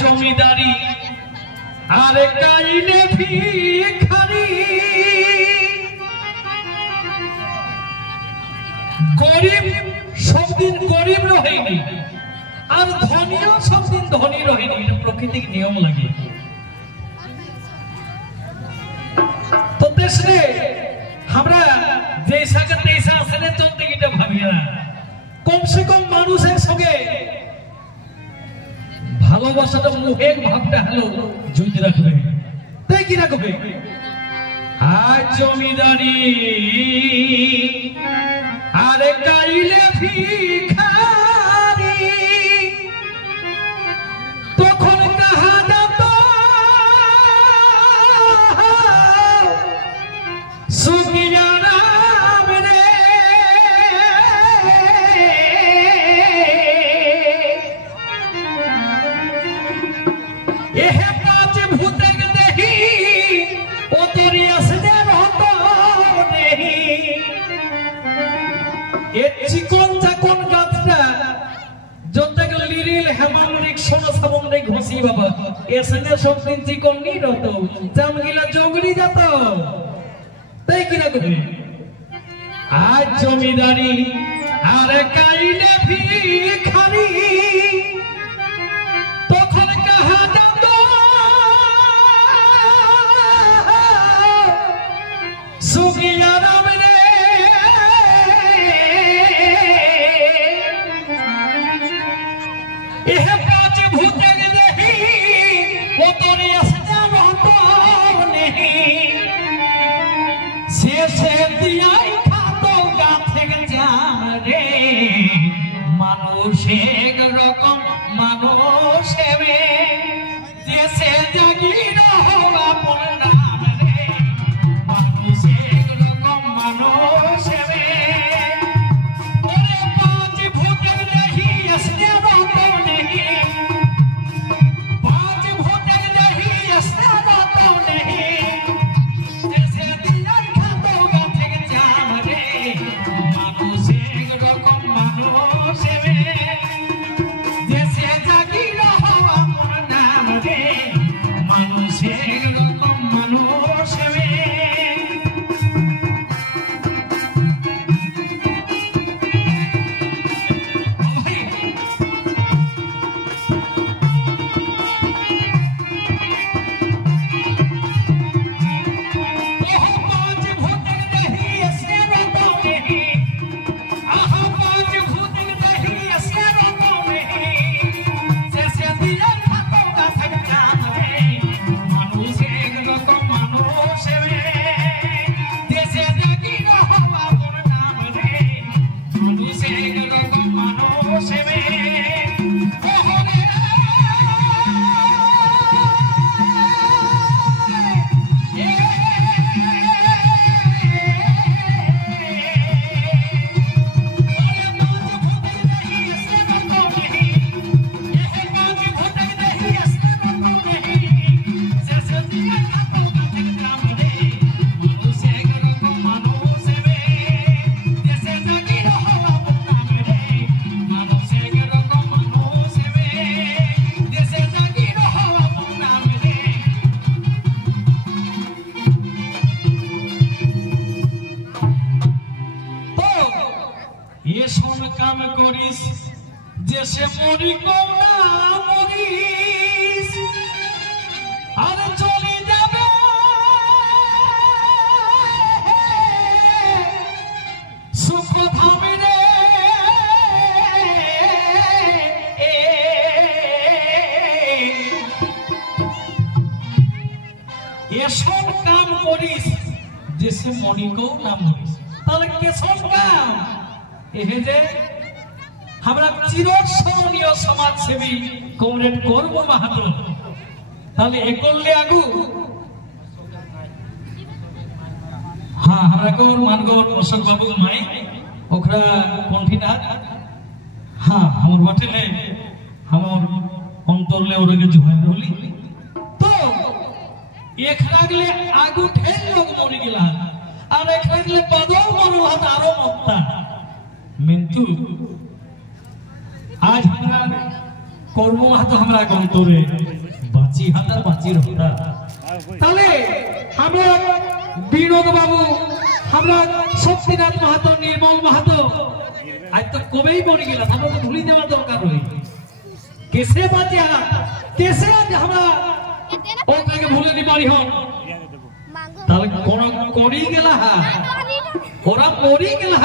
জমিদারি আরে কাইলে ভিখারি গরিব সব দিন গরিব রহেনি আর ধনীও সব দিন ধনী রহেনি এটা প্রাকৃতিক নিয়ম লাগে তো দেশে আমরা जैसा के तैसा আসলে চলতে গিয়ে ভাবিয়া কমসে কম মানুষের সঙ্গে ভালোবাসাটা মুখের ভাবটা হলো যদি রাখবে তাই কি রাখবে আজ জমিদারি আরে কাইলে ভিখারি তখন কাহা যেত সুখিয়া রাম রে এহে পাঁচ ভূতে দেখি ও তোর আসতে রত নেহি এ চিকন চাকন গাছটা যতক লিরিল হেমামরিক সোনা সাবমরে ঘষি বাবা এসনে সব দিন চিকন নি রত চামগিলা জগড়ি যেত তাই কি না কবে আজ জমিদারি আরে কাইলে ভিখারি তখন কাহা যেত সুখিয়া রাম রে এহ পাঁচ ভূতে দেখি ও তোর আসতে রত নেহি শেষে দিয়াই খাতো গাছে জাম রে মানুষ এক রকম মানুষ হেবে দেশে জাগি রহবা পড়লাম রে মানুষ এক রকম মানুষ হেবে ওরে পাঁচ ভূতের দেখি আসতে রত নেহি পাঁচ ভূতের দেখি আসতে রত নেহি দেশে দিয়াই খাতো গাছে জাম রে মানুষ এক রকম মানুষ হেবে দেশে জাগি রহবা পড়লাম রে মানুষ এক রকম মানুষ হেবে কাম করিস যে সে মরি কৌনা মরিস আর চলে যাবে সুখ ধামে রে এসব কাম করিস যে সে মরি কৌনা মরিস তাহলে কেসব কাম এহে যে আমরা চিরস্মরণীয় সমাজসেবী কমরেড করব মাহাতো তাহলে এ করলে আগু হ্যাঁ আমরা কোর মানগর অশোক বাবু মাই ওখরা কণ্ঠিনাথ হ্যাঁ আমার বাটেলে আমার অন্তরলে ওরকে জোহার বলি তো এক লাগলে আগু ঠেল লোক মরি গেলা আর এক লাগলে পদও মরু হাত আরো মত্তা কিন্তু आज हमरा কর্ম মাহাতো আমরা গন্তরে বাঁচি হাতার বাঁচির হতা তাহলে আমরা বিনোদ বাবু আমরা শক্তিনাথ মাহাতো নির্মল মাহাতো আজ তো কবেই মরে গেল আমরা তো ভুলি দেওয়ার দরকার রই কেসে বাঁচি হাত কেসে আজ আমরা ওটাকে ভুলে নি পারি হন তাহলে কোন করি গেলা ওরা মরি গেলা